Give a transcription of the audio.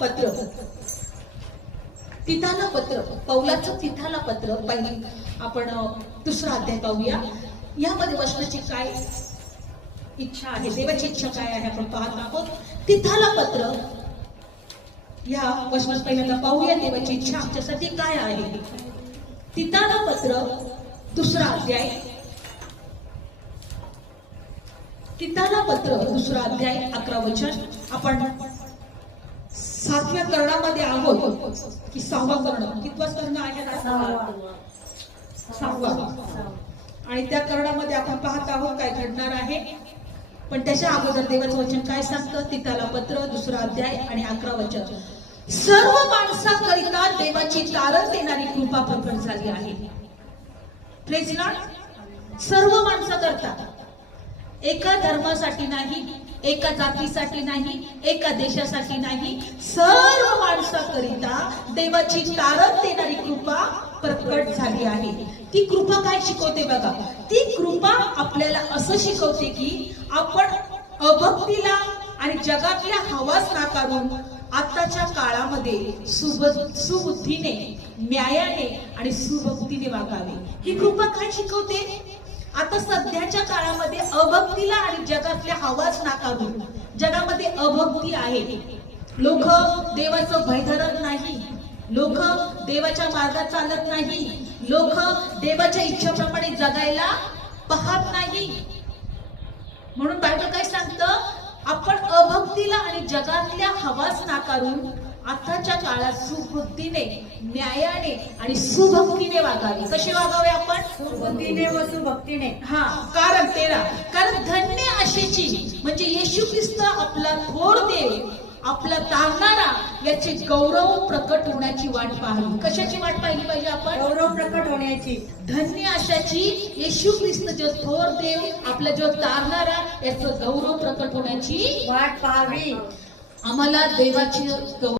पत्र, तिथाला पत्र, पौलाचं तिथाला पत्र. पहिले आपण दुसरा अध्याय पाहूया. यामध्ये वचनाची काय इच्छा आहे, देवाची इच्छा काय आहे आपण पाहत आहोत. तिथाला पत्र या वचनात पहिल्यांदा पाहूया देवाची इच्छा आमच्यासाठी काय आहे. तिथाला पत्र दुसरा अध्याय, तिथाला पत्र दुसरा अध्याय 11 वचन. आपण 7व्या कर्णामध्ये आहोत की 6वा कर्ण, कितवा कर्ण आहे ना? 6वा. आणि त्या कर्णामध्ये आपण पाहत आहोत काय घडणार आहे. पण त्याच्या अगोदर देवाचं वचन काय सांगतं. तिथाला पत्र दुसरा अध्याय आणि 11 वचन. सर्व माणसाकरिता देवाची तारण देणारी कृपा प्रकट झाली आहे. Praise Lord. सर्व माणसाकरता, एका धर्मासाठी नाही, एका जातीसाठी नाही, एका देशासाठी नाही, सर्व माणसाकरिता देवाची तारण देणारी कृपा प्रकट झाली आहे. ती कृपा काय शिकवते बघा. ती कृपा आपल्याला असं शिकवते की आपण अभक्तीला आणि जगातल्या हवास नाकारून आताच्या काळामध्ये सुबुद्धीने, न्यायाने आणि सुभक्तीने वागावे. ही कृपा काय शिकवते. आता सध्याच्या काळामध्ये अभक्तीला आणि जगातल्या हवास नाकारून, जगामध्ये अभक्ती आहे. लोक देवाचं भय धरत नाही, लोक देवाच्या मार्गात चालत नाही, लोक देवाच्या इच्छेप्रमाणे जगायला पाहत नाही. म्हणून बायबल काय सांगतं, आपण अभक्तीला आणि जगातल्या हवास नाकारून आताच्या काळात सुबुद्धीने, न्यायाने आणि सुभक्तीने वागावे. कसे वागावे आपण. सुबुद्धीने व सुभक्तीने. कारण धन्य आशेची म्हणजे येशू ख्रिस्त आपला थोर देव, आपला तारणारा, याचे गौरव प्रकट होण्याची वाट पाहावी. कशाची वाट पाहिली पाहिजे आपण. गौरव प्रकट होण्याची. धन्य आशाची, येशू ख्रिस्त जो थोर देव, आपला जो तारणारा, याचं गौरव प्रकट होण्याची वाट पाहावी. आम्हाला देवाची